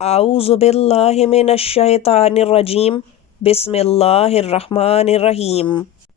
اعوذ باللہ من الشیطان الرجیم بسم اللہ الرحمن الرحیم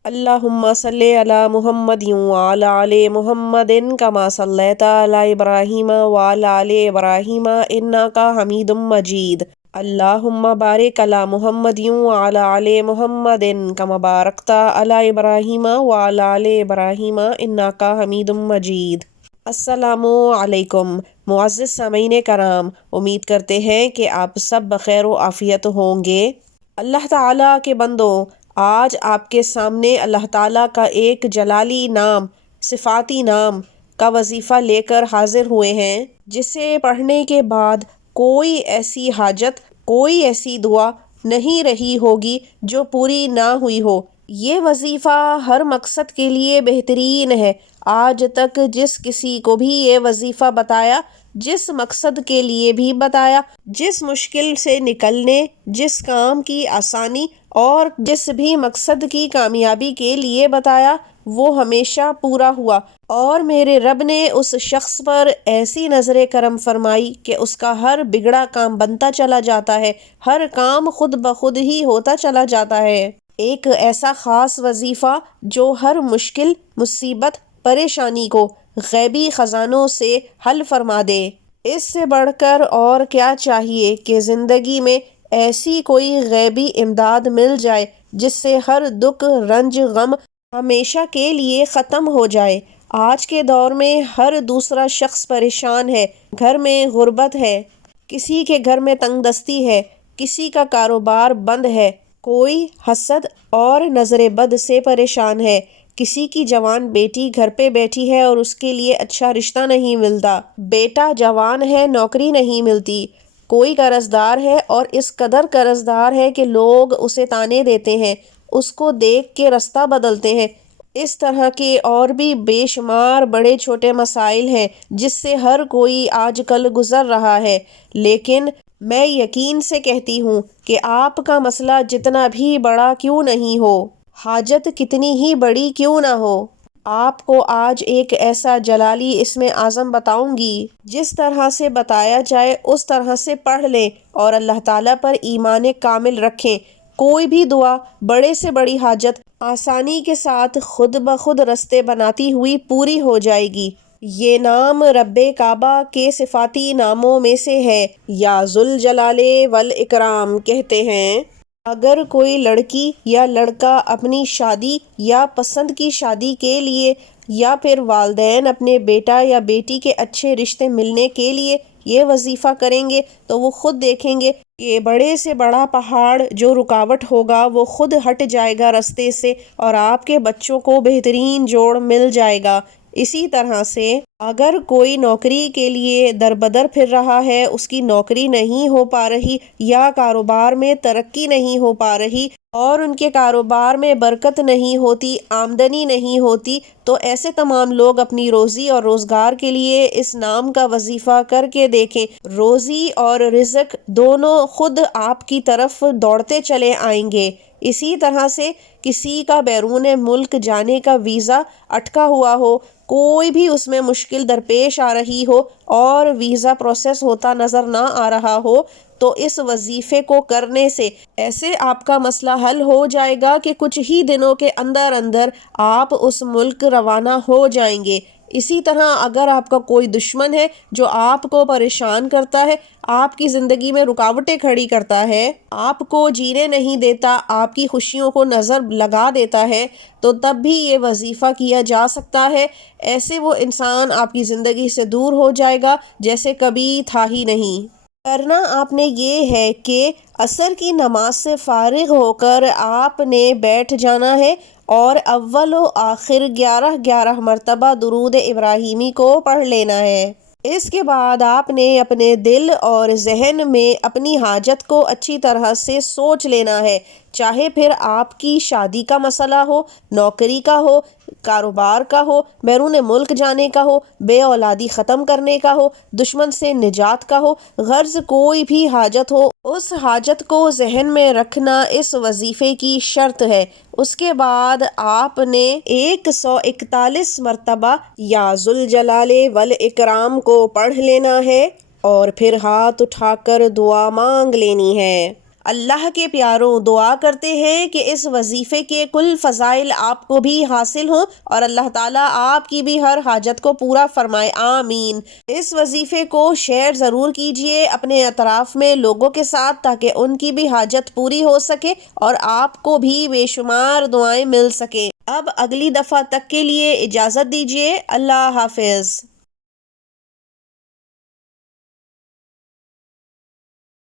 اللہم صلی علی محمد وعلی آل محمد کما صلیت علی ابراہیم وعلی آل ابراہیم انک حمید مجید اللہم بارک علی محمد وعلی آل محمد کما بارکت علی ابراہیم وعلی آل ابراہیم انک حمید مجید۔ السلام علیکم معزز سامعین کرام، امید کرتے ہیں کہ آپ سب بخیر و عافیت ہوں گے۔ اللہ تعالیٰ کے بندوں، آج آپ کے سامنے اللہ تعالیٰ کا ایک جلالی نام، صفاتی نام کا وظیفہ لے کر حاضر ہوئے ہیں، جسے پڑھنے کے بعد کوئی ایسی حاجت، کوئی ایسی دعا نہیں رہی ہوگی جو پوری نہ ہوئی ہو۔ یہ وظیفہ ہر مقصد کے لیے بہترین ہے۔ آج تک جس کسی کو بھی یہ وظیفہ بتایا، جس مقصد کے لیے بھی بتایا، جس مشکل سے نکلنے، جس کام کی آسانی اور جس بھی مقصد کی کامیابی کے لیے بتایا، وہ ہمیشہ پورا ہوا، اور میرے رب نے اس شخص پر ایسی نظر کرم فرمائی کہ اس کا ہر بگڑا کام بنتا چلا جاتا ہے، ہر کام خود بخود ہی ہوتا چلا جاتا ہے۔ ایک ایسا خاص وظیفہ جو ہر مشکل، مصیبت، پریشانی کو غیبی خزانوں سے حل فرما دے۔ اس سے بڑھ کر اور کیا چاہیے کہ زندگی میں ایسی کوئی غیبی امداد مل جائے جس سے ہر دکھ، رنج، غم ہمیشہ کے لیے ختم ہو جائے۔ آج کے دور میں ہر دوسرا شخص پریشان ہے، گھر میں غربت ہے، کسی کے گھر میں تنگ دستی ہے، کسی کا کاروبار بند ہے، کوئی حسد اور نظر بد سے پریشان ہے، کسی کی جوان بیٹی گھر پہ بیٹھی ہے اور اس کے لیے اچھا رشتہ نہیں ملتا، بیٹا جوان ہے، نوکری نہیں ملتی، کوئی قرض دار ہے اور اس قدر قرض دار ہے کہ لوگ اسے طعنے دیتے ہیں، اس کو دیکھ کے رستہ بدلتے ہیں۔ اس طرح کے اور بھی بے شمار بڑے چھوٹے مسائل ہیں جس سے ہر کوئی آج کل گزر رہا ہے، لیکن میں یقین سے کہتی ہوں کہ آپ کا مسئلہ جتنا بھی بڑا کیوں نہیں ہو، حاجت کتنی ہی بڑی کیوں نہ ہو، آپ کو آج ایک ایسا جلالی اسم اعظم بتاؤں گی، جس طرح سے بتایا جائے اس طرح سے پڑھ لیں اور اللہ تعالیٰ پر ایمان کامل رکھیں۔ کوئی بھی دعا، بڑے سے بڑی حاجت آسانی کے ساتھ خود بخود رستے بناتی ہوئی پوری ہو جائے گی۔ یہ نام رب کعبہ کے صفاتی ناموں میں سے ہے۔ یا ذوالجلال والاکرام کہتے ہیں، اگر کوئی لڑکی یا لڑکا اپنی شادی یا پسند کی شادی کے لیے، یا پھر والدین اپنے بیٹا یا بیٹی کے اچھے رشتے ملنے کے لیے یہ وظیفہ کریں گے تو وہ خود دیکھیں گے کہ بڑے سے بڑا پہاڑ جو رکاوٹ ہوگا وہ خود ہٹ جائے گا رستے سے، اور آپ کے بچوں کو بہترین جوڑ مل جائے گا۔ اسی طرح سے اگر کوئی نوکری کے لیے دربدر پھر رہا ہے، اس کی نوکری نہیں ہو پا رہی، یا کاروبار میں ترقی نہیں ہو پا رہی، اور ان کے کاروبار میں برکت نہیں ہوتی، آمدنی نہیں ہوتی، تو ایسے تمام لوگ اپنی روزی اور روزگار کے لیے اس نام کا وظیفہ کر کے دیکھیں۔ روزی اور رزق دونوں خود آپ کی طرف دوڑتے چلے آئیں گے۔ اسی طرح سے کسی کا بیرون ملک جانے کا ویزا اٹکا ہوا ہو، کوئی بھی اس میں مشکل درپیش آ رہی ہو اور ویزا پروسیس ہوتا نظر نہ آ رہا ہو، تو اس وظیفے کو کرنے سے ایسے آپ کا مسئلہ حل ہو جائے گا کہ کچھ ہی دنوں کے اندر اندر آپ اس ملک روانہ ہو جائیں گے۔ اسی طرح اگر آپ کا کوئی دشمن ہے جو آپ کو پریشان کرتا ہے، آپ کی زندگی میں رکاوٹیں کھڑی کرتا ہے، آپ کو جینے نہیں دیتا، آپ کی خوشیوں کو نظر لگا دیتا ہے، تو تب بھی یہ وظیفہ کیا جا سکتا ہے۔ ایسے وہ انسان آپ کی زندگی سے دور ہو جائے گا جیسے کبھی تھا ہی نہیں۔ کرنا آپ نے یہ ہے کہ عصر کی نماز سے فارغ ہو کر آپ نے بیٹھ جانا ہے اور اول و آخر 11 مرتبہ درود ابراہیمی کو پڑھ لینا ہے۔ اس کے بعد آپ نے اپنے دل اور ذہن میں اپنی حاجت کو اچھی طرح سے سوچ لینا ہے، چاہے پھر آپ کی شادی کا مسئلہ ہو، نوکری کا ہو، کاروبار کا ہو، بیرون ملک جانے کا ہو، بے اولادی ختم کرنے کا ہو، دشمن سے نجات کا ہو، غرض کوئی بھی حاجت ہو، اس حاجت کو ذہن میں رکھنا اس وظیفے کی شرط ہے۔ اس کے بعد آپ نے 141 مرتبہ یا ذوالجلال والاکرام کو پڑھ لینا ہے۔ اور پھر ہاتھ اٹھا کر دعا مانگ لینی ہے۔ اللہ کے پیاروں، دعا کرتے ہیں کہ اس وظیفے کے کل فضائل آپ کو بھی حاصل ہوں اور اللہ تعالیٰ آپ کی بھی ہر حاجت کو پورا فرمائے، آمین۔ اس وظیفے کو شیئر ضرور کیجئے اپنے اطراف میں لوگوں کے ساتھ، تاکہ ان کی بھی حاجت پوری ہو سکے اور آپ کو بھی بے شمار دعائیں مل سکیں۔ اب اگلی دفعہ تک کے لیے اجازت دیجیے، اللہ حافظ۔